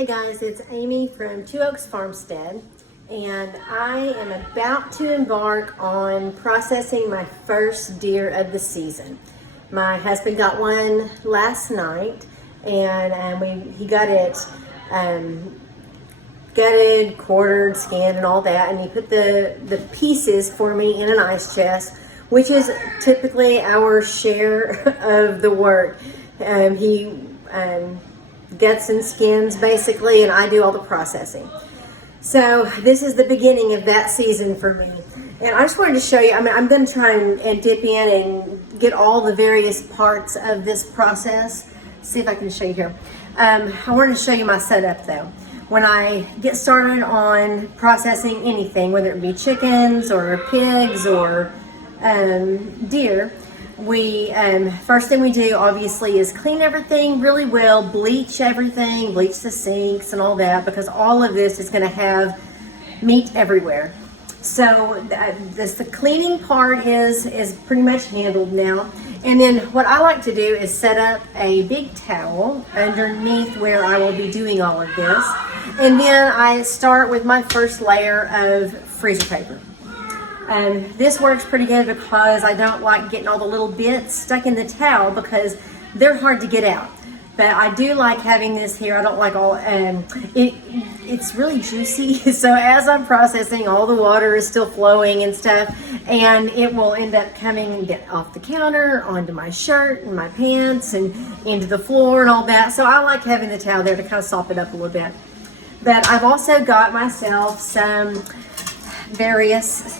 Hey guys, it's Amy from Two Oaks Farmstead, and I am about to embark on processing my first deer of the season. My husband got one last night, and he got it gutted, quartered, skinned, and all that, and he put the pieces for me in an ice chest, which is typically our share of the work. He guts and skins basically, and I do all the processing. So this is the beginning of that season for me. And I just wanted to show you, I'm going to try and dip in and get all the various parts of this process. See if I can show you here. I wanted to show you my setup though. When I get started on processing anything, whether it be chickens or pigs or deer, we first thing we do obviously is clean everything really well, bleach everything, bleach the sinks and all that, because all of this is going to have meat everywhere. So the cleaning part is pretty much handled now. And then what I like to do is set up a big towel underneath where I will be doing all of this. And then I start with my first layer of freezer paper. This works pretty good because I don't like getting all the little bits stuck in the towel because they're hard to get out. But I do like having this here. I don't like all, it's really juicy. So as I'm processing, all the water is still flowing and stuff, and it will end up coming and get off the counter, onto my shirt and my pants and into the floor and all that. So I like having the towel there to kind of sop it up a little bit. But I've also got myself some various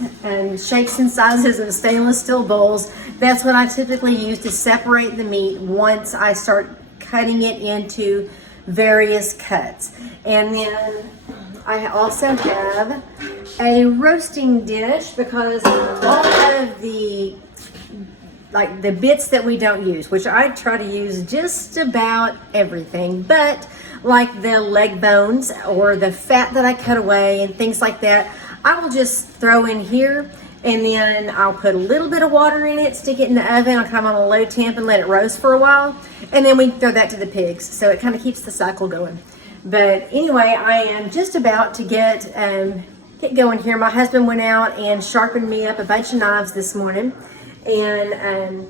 shapes and sizes of stainless steel bowls. That's what I typically use to separate the meat once I start cutting it into various cuts. And then I also have a roasting dish because all of the bits that we don't use, which I try to use just about everything, but like the leg bones or the fat that I cut away and things like that, I will just throw in here, and then I'll put a little bit of water in it, stick it in the oven, I'll come on a low temp and let it roast for a while, and then we throw that to the pigs. So it kind of keeps the cycle going. But anyway, I am just about to get going here. My husband went out and sharpened me up a bunch of knives this morning, and I'm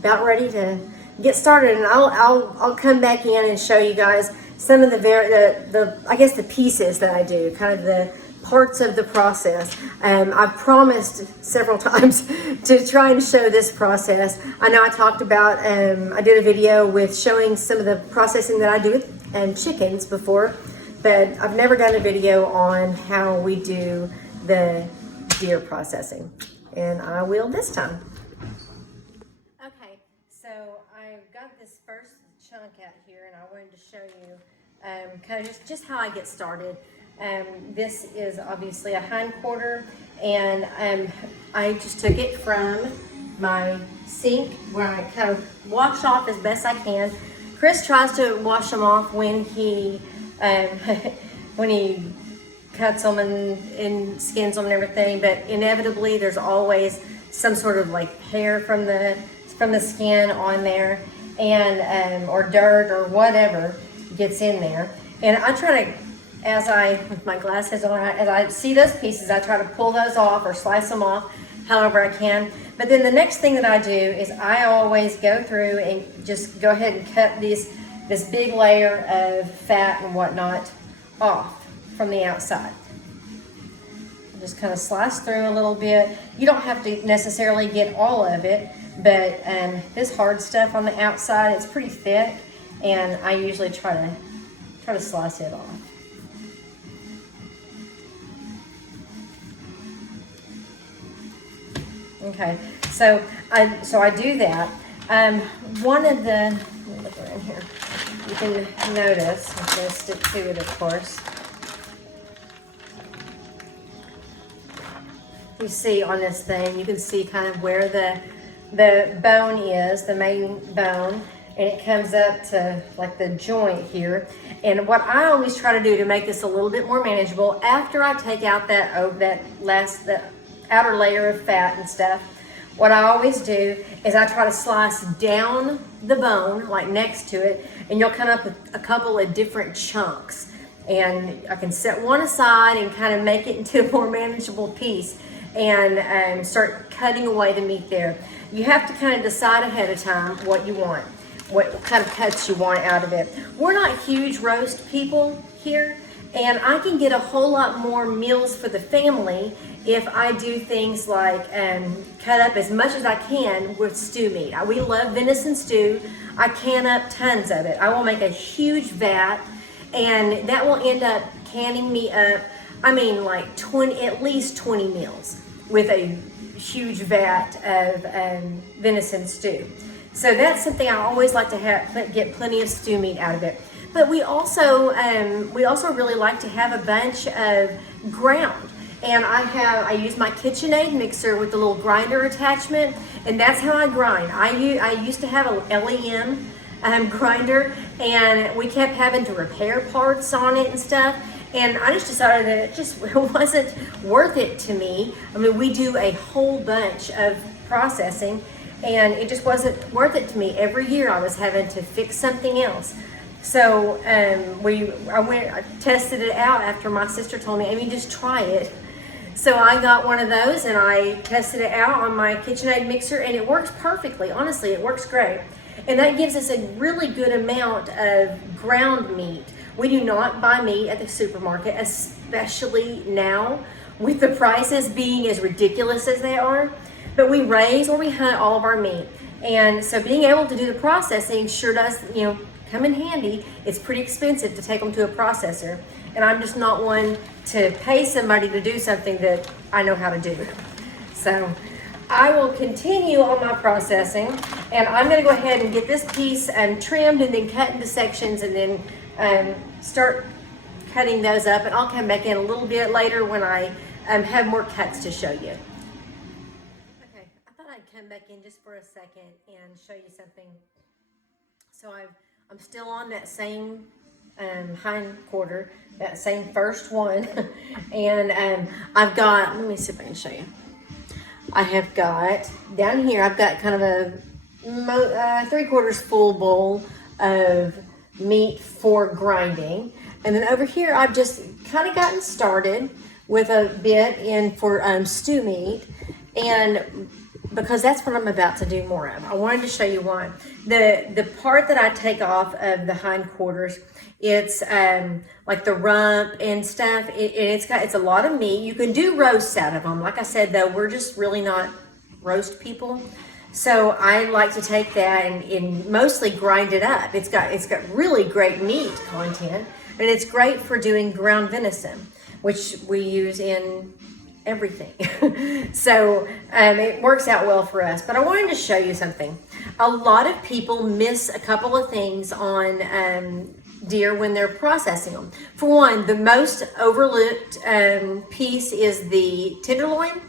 about ready to get started. And I'll come back in and show you guys some of the I guess the pieces that I do, kind of the parts of the process. I've promised several times to try and show this process. I know I talked about, I did a video with showing some of the processing that I do with chickens before, but I've never done a video on how we do the deer processing, and I will this time. Okay, so I've got this first chunk out here, and I wanted to show you kind of just how I get started. This is obviously a hind quarter, and I just took it from my sink where I kind of wash off as best I can. Chris tries to wash them off when he when he cuts them and skins them and everything, but inevitably there's always some sort of like hair from the skin on there, and or dirt or whatever gets in there. And I try to, with my glasses on, as I see those pieces, I try to pull those off or slice them off however I can. But then the next thing that I do is I always go through and just go ahead and cut this big layer of fat and whatnot off from the outside. Just kind of slice through a little bit. You don't have to necessarily get all of it, but this hard stuff on the outside, it's pretty thick, and I usually try to slice it off. Okay, so I do that. One of the, let me look around here. You can notice, I'm going to stick to it, of course. You see on this thing, you can see kind of where the bone is, the main bone, and it comes up to like the joint here. And what I always try to do to make this a little bit more manageable, after I take out that outer layer of fat and stuff, what I always do is I try to slice down the bone, like next to it, and you'll come up with a couple of different chunks. And I can set one aside and kind of make it into a more manageable piece and start cutting away the meat there. You have to kind of decide ahead of time what you want, what kind of cuts you want out of it. We're not huge roast people here, and I can get a whole lot more meals for the family if I do things like cut up as much as I can with stew meat. We love venison stew. I can up tons of it. I will make a huge vat, and that will end up canning me up, I mean like 20, at least 20 meals with a huge vat of venison stew. So that's something I always like to have, get plenty of stew meat out of it. But we also really like to have a bunch of ground. And I use my KitchenAid mixer with the little grinder attachment, and that's how I grind. I used to have a LEM grinder, and we kept having to repair parts on it and stuff. And I just decided that it just wasn't worth it to me. I mean, we do a whole bunch of processing, and it just wasn't worth it to me. Every year I was having to fix something else. So I tested it out after my sister told me, Amy, just try it. So I got one of those and I tested it out on my KitchenAid mixer, and it works perfectly. Honestly, it works great. And that gives us a really good amount of ground meat. We do not buy meat at the supermarket, especially now with the prices being as ridiculous as they are. But we raise or we hunt all of our meat. And so being able to do the processing sure does, come in handy. It's pretty expensive to take them to a processor. And I'm just not one to pay somebody to do something that I know how to do. So I will continue on my processing, and I'm going to go ahead and get this piece trimmed and then cut into sections, and then start cutting those up. And I'll come back in a little bit later when I have more cuts to show you. Okay, I thought I'd come back in just for a second and show you something. So I'm still on that same hind quarter, that same first one, and I've got, let me see if I can show you. I have got down here, I've got kind of a 3/4 full bowl of meat for grinding, and then over here I've just kind of gotten started with a bit in for stew meat, and because that's what I'm about to do more of. I wanted to show you one. The part that I take off of the hindquarters, it's like the rump and stuff. It's a lot of meat. You can do roasts out of them. Like I said, though, we're just really not roast people. So I like to take that and mostly grind it up. It's got really great meat content, and it's great for doing ground venison, which we use in everything. So it works out well for us. But I wanted to show you something. A lot of people miss a couple of things on deer when they're processing them. For one, the most overlooked piece is the tenderloin.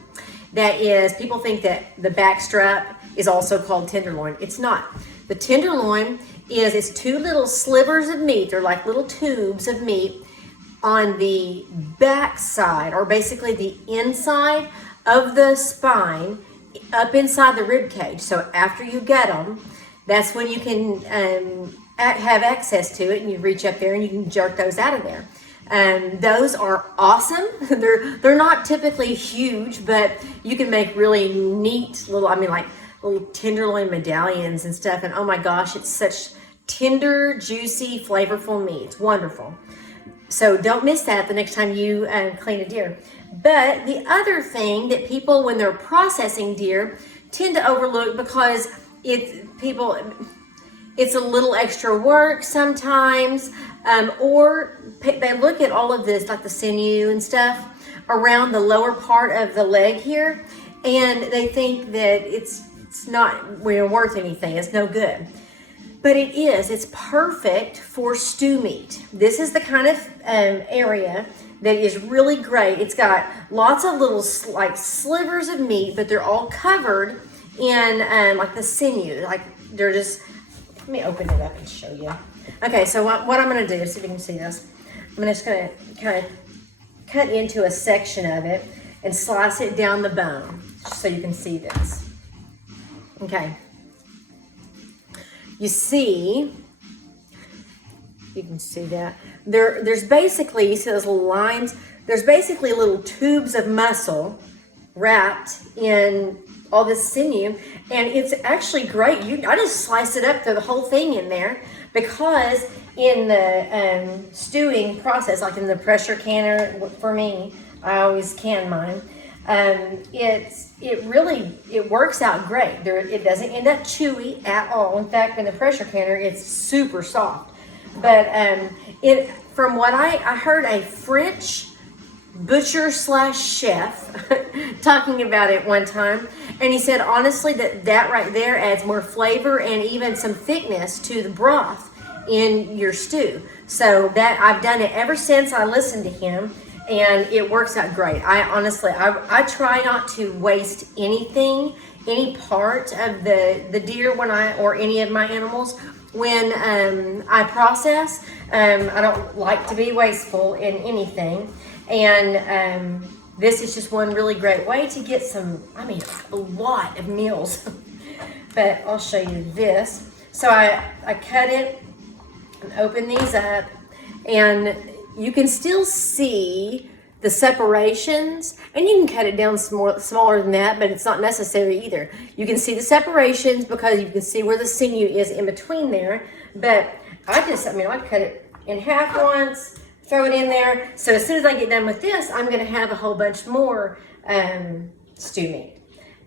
That is, people think that the back strap is also called tenderloin. It's not. The tenderloin it's two little slivers of meat. They're like little tubes of meat on the back side, or basically the inside of the spine, up inside the rib cage. So after you gut them, that's when you can have access to it, and you reach up there and you can jerk those out of there. Those are awesome. They're not typically huge, but you can make really neat little, like little tenderloin medallions and stuff. And oh my gosh, it's such tender, juicy, flavorful meat. It's wonderful. So don't miss that the next time you clean a deer. But the other thing that people, when they're processing deer, tend to overlook, because it's a little extra work sometimes, or they look at all of this, like the sinew and stuff around the lower part of the leg here, and they think that it's not worth anything. It's no good. But it is. It's perfect for stew meat. This is the kind of area that is really great. It's got lots of little like slivers of meat, but they're all covered in like the sinew. Like they're just, let me open it up and show you. Okay, so what I'm going to do, see if you can see this. I'm just going to kind of cut into a section of it and slice it down the bone so you can see this. Okay. You see, you can see that. There's basically, you see those little lines? There's basically little tubes of muscle wrapped in all this sinew, and it's actually great. I just slice it up, throw the whole thing in there, because in the stewing process, like in the pressure canner, for me, I always can mine. It works out great. It doesn't end up chewy at all. In fact, in the pressure canner, it's super soft. But from what I heard a French butcher slash chef talking about it one time, and he said honestly that right there adds more flavor and even some thickness to the broth in your stew. So that I've done it ever since I listened to him, and it works out great. I try not to waste anything, any part of the deer or any of my animals when I process. I don't like to be wasteful in anything. And this is just one really great way to get a lot of meals. But I'll show you this. So I cut it and open these up, and you can still see the separations, and you can cut it down smaller than that, but it's not necessary either. You can see the separations because you can see where the sinew is in between there. But I cut it in half once, throw it in there. So as soon as I get done with this, I'm gonna have a whole bunch more stew meat.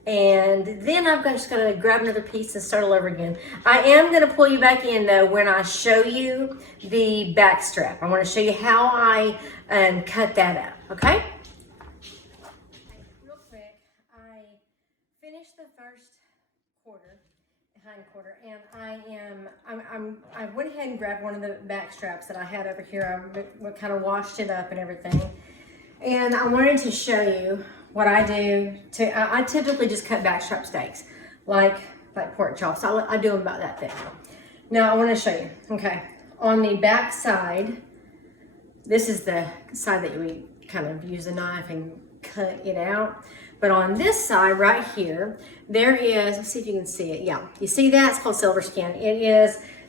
And then I'm just gonna grab another piece and start all over again. I am gonna pull you back in though when I show you the back strap. I wanna show you how I cut that up, okay? Real quick, I finished the first hind quarter, and I went ahead and grabbed one of the back straps that I had over here. I kind of washed it up and everything. And I wanted to show you what I do. I typically just cut backstrap steaks, like pork chops. I do them about that thick. Now I want to show you. Okay, on the back side, this is the side that we kind of use a knife and cut it out. But on this side right here, there is, let's see if you can see it. Yeah, you see that? It's called silver skin.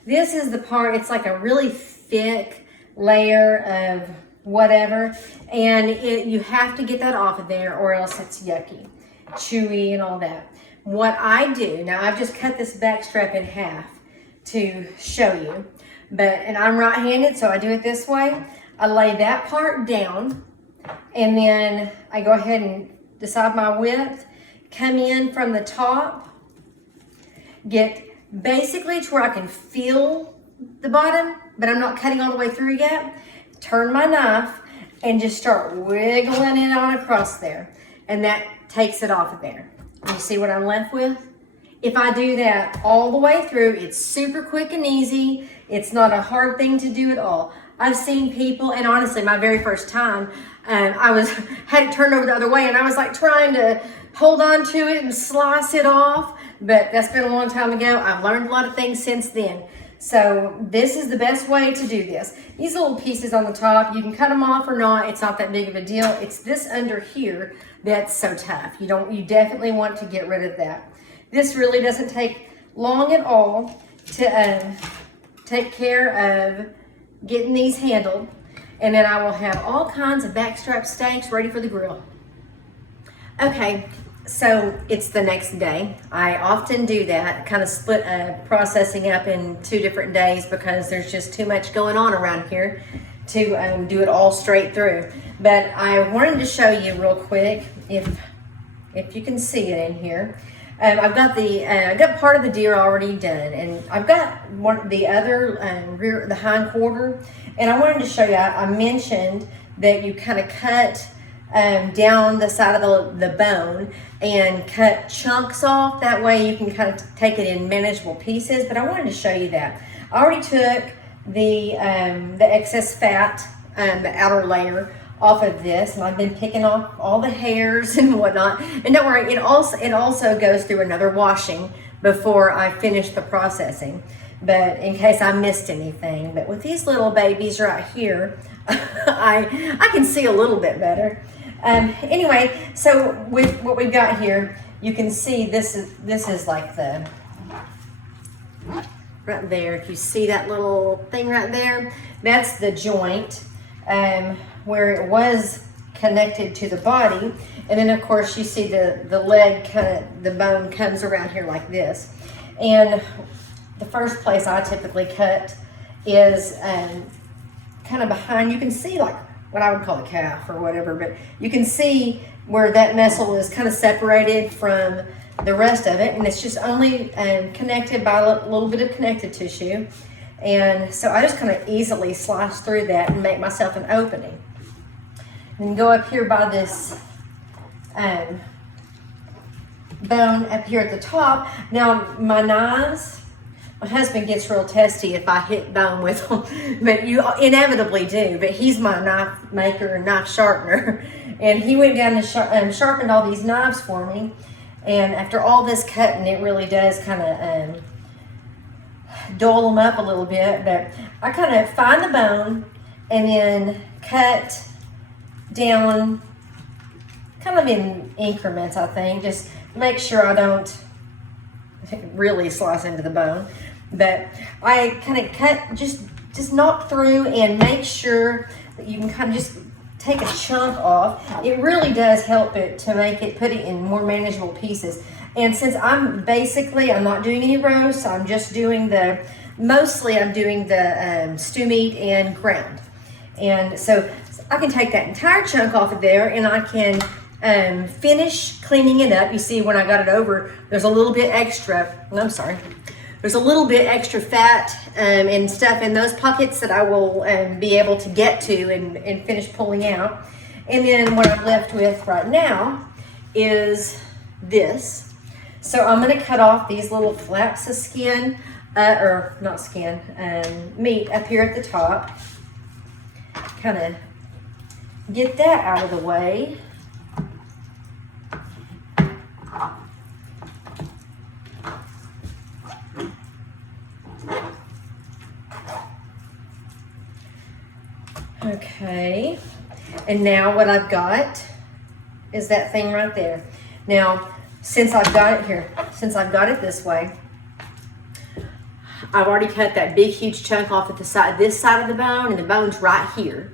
This is the part, it's like a really thick layer of whatever, and you have to get that off of there or else it's yucky, chewy and all that. What I do, now I've just cut this back strap in half to show you, and I'm right-handed, so I do it this way. I lay that part down, and then I go ahead and decide my width, come in from the top, get basically to where I can feel the bottom, but I'm not cutting all the way through yet. Turn my knife and just start wiggling it on across there. And that takes it off of there. You see what I'm left with? If I do that all the way through, it's super quick and easy. It's not a hard thing to do at all. I've seen people, and honestly, my very first time, had it turned over the other way, and I was like trying to hold on to it and slice it off, but that's been a long time ago. I've learned a lot of things since then. So this is the best way to do this. These little pieces on the top, you can cut them off or not. It's not that big of a deal. It's this under here that's so tough. You definitely want to get rid of that. This really doesn't take long at all to take care of getting these handled. And then I will have all kinds of backstrap steaks ready for the grill. Okay, so it's the next day. I often do that, kind of split processing up in 2 different days because there's just too much going on around here to do it all straight through. But I wanted to show you real quick, if you can see it in here. I've got part of the deer already done, and I've got the other the hind quarter, and I wanted to show you. I mentioned that you kind of cut down the side of the bone and cut chunks off. That way you can kind of take it in manageable pieces. But I wanted to show you that I already took the excess fat, the outer layer, off of this, and I've been picking off all the hairs and whatnot. And don't worry, it also goes through another washing before I finish the processing, but in case I missed anything. But with these little babies right here, I can see a little bit better. Anyway, so with what we've got here, you can see this is like the, right there, if you see that little thing right there, that's the joint where it was connected to the body. And then of course you see the leg the bone comes around here like this. And the first place I typically cut is kind of behind, you can see like what I would call a calf or whatever, but you can see where that muscle is kind of separated from the rest of it, and it's just only connected by a little bit of connective tissue. And so I just kind of easily slice through that and make myself an opening. And go up here by this bone up here at the top. Now my knives, my husband gets real testy if I hit bone with them, but you inevitably do. But he's my knife maker and knife sharpener, and he went down and sharpened all these knives for me. And after all this cutting, it really does kind of dull them up a little bit. But I kind of find the bone and then cut down kind of in increments, I think. Just make sure I don't really slice into the bone. But I kind of cut, just knock through and make sure that you can kind of just take a chunk off. It really does help it to make it, put it in more manageable pieces. And since I'm not doing any roast, I'm just doing mostly I'm doing the stew meat and ground. And so I can take that entire chunk off of there, and I can finish cleaning it up. You see when I got it over, there's a little bit extra, there's a little bit extra fat and stuff in those pockets that I will be able to get to and finish pulling out. And then what I'm left with right now is this. So I'm going to cut off these little flaps of skin, or not skin, meat up here at the top. Kind of get that out of the way. Okay, and now what I've got is that thing right there. Now, since I've got it this way, I've already cut that big huge chunk off at the side, this side of the bone, and the bone's right here.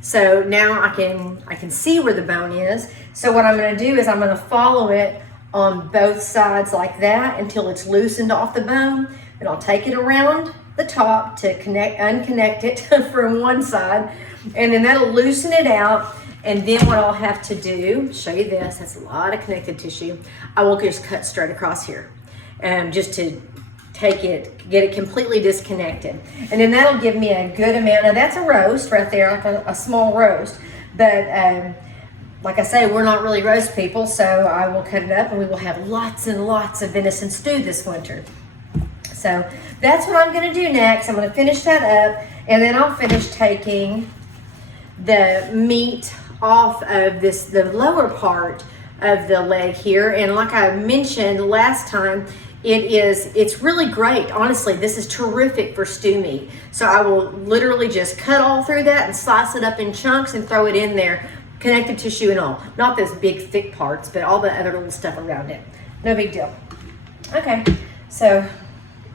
So now I can see where the bone is. So what I'm going to do is I'm going to follow it on both sides like that until it's loosened off the bone, and I'll take it around the top to unconnect it from one side, and then that'll loosen it out. And then what I'll have to do, show you this, that's a lot of connective tissue. I will just cut straight across here, just to get it completely disconnected. And then that'll give me a good amount. Now that's a roast right there, like a small roast. But like I say, we're not really roast people, so I will cut it up, and we will have lots and lots of venison stew this winter. So that's what I'm going to do next. I'm going to finish that up, and then I'll finish taking the meat off of the lower part of the leg here. And like I mentioned last time, it's really great. Honestly, this is terrific for stew meat. So I will literally just cut all through that and slice it up in chunks and throw it in there, connective tissue and all. Not those big thick parts, but all the other little stuff around it. No big deal. Okay, so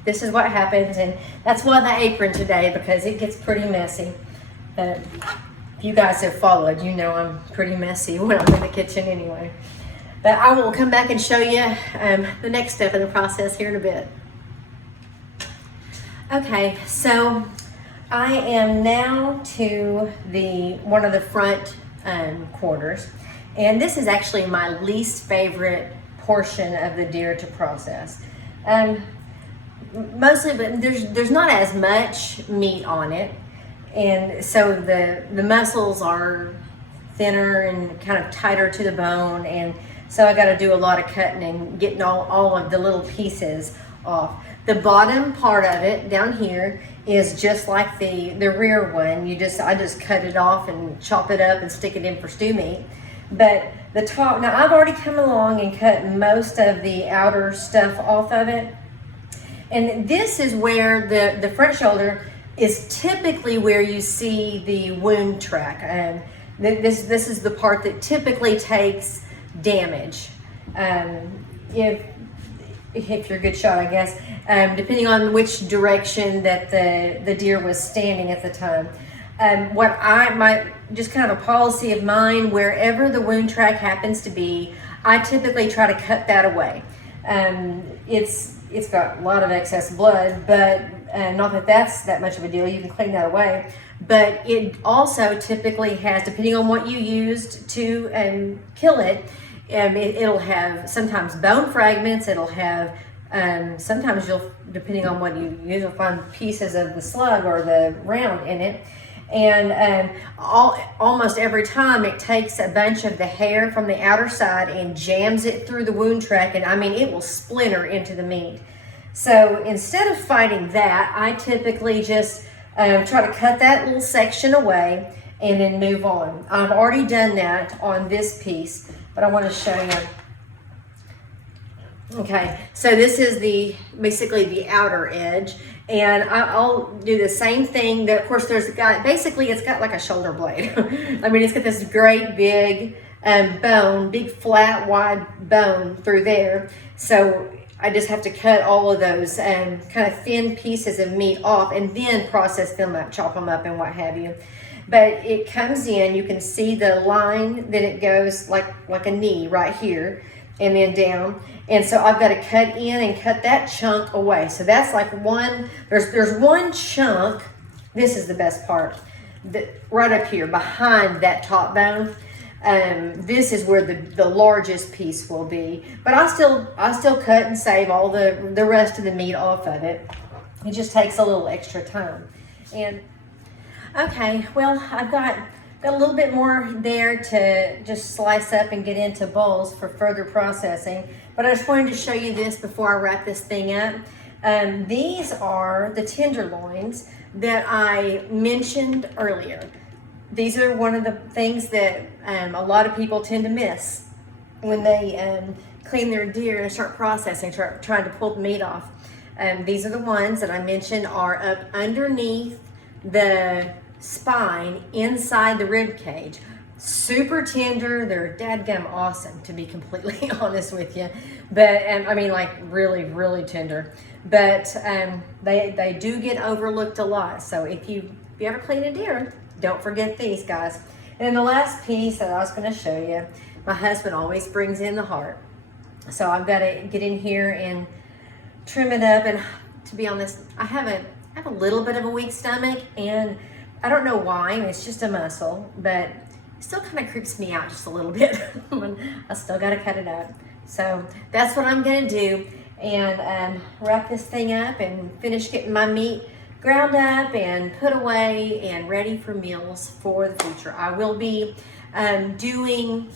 this is what happens, and that's why the apron today, because it gets pretty messy. But if you guys have followed, you know I'm pretty messy when I'm in the kitchen anyway. But I will come back and show you the next step in the process here in a bit. Okay, so I am now to one of the front quarters, and this is actually my least favorite portion of the deer to process. Mostly, but there's not as much meat on it, and so the muscles are thinner and kind of tighter to the bone, and so I got to do a lot of cutting and getting all of the little pieces off. The bottom part of it down here is just like the rear one. I just cut it off and chop it up and stick it in for stew meat. But the top, now I've already come along and cut most of the outer stuff off of it. And this is where the front shoulder is typically where you see the wound track. This is the part that typically takes damage. if you're a good shot, I guess, depending on which direction that the deer was standing at the time. Just kind of a policy of mine, wherever the wound track happens to be, I typically try to cut that away. It's got a lot of excess blood, but not that that's that much of a deal. You can clean that away. But it also typically has, depending on what you used to kill it, it'll have sometimes bone fragments. It'll have sometimes depending on what you use, you'll find pieces of the slug or the round in it. And almost every time it takes a bunch of the hair from the outer side and jams it through the wound track, and I mean, it will splinter into the meat. So instead of fighting that, I typically just try to cut that little section away and then move on. I've already done that on this piece, but I want to show you. Okay, so this is basically the outer edge, and I'll do the same thing. Of course, it's got like a shoulder blade. I mean, it's got this great big bone, big flat wide bone through there. So I just have to cut all of those kind of thin pieces of meat off and then process them up, chop them up and what have you. But it comes in, you can see the line that it goes like a knee right here and then down. And so I've got to cut in and cut that chunk away. So that's like there's one chunk. This is the best part. Right up here behind that top bone. This is where the largest piece will be. But I still cut and save all the rest of the meat off of it. It just takes a little extra time. And okay, well, I've got a little bit more there to just slice up and get into bowls for further processing. But I just wanted to show you this before I wrap this thing up. These are the tenderloins that I mentioned earlier. These are one of the things that a lot of people tend to miss when they clean their deer and start processing, trying to pull the meat off. These are the ones that I mentioned are up underneath the spine inside the rib cage. Super tender. They're dadgum awesome, to be completely honest with you. But I mean, like really, really tender. But they do get overlooked a lot. So if you ever clean a deer, don't forget these guys. And the last piece that I was going to show you, my husband always brings in the heart. So I've got to get in here and trim it up. And to be honest, I have a little bit of a weak stomach, and I don't know why. It's just a muscle, but it still kind of creeps me out just a little bit. I still got to cut it up. So that's what I'm going to do, and wrap this thing up and finish getting my meat ground up and put away and ready for meals for the future. I will be doing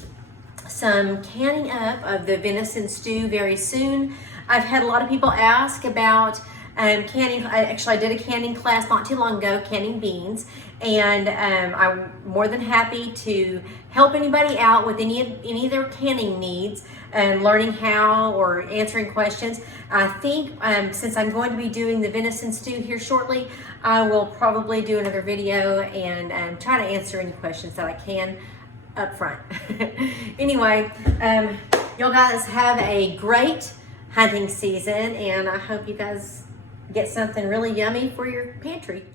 some canning up of the venison stew very soon. I've had a lot of people ask about canning. I did a canning class not too long ago, canning beans, and I'm more than happy to help anybody out with any of their canning needs and learning how or answering questions. I think since I'm going to be doing the venison stew here shortly, I will probably do another video and try to answer any questions that I can up front. Anyway, y'all guys have a great hunting season, and I hope you guys get something really yummy for your pantry.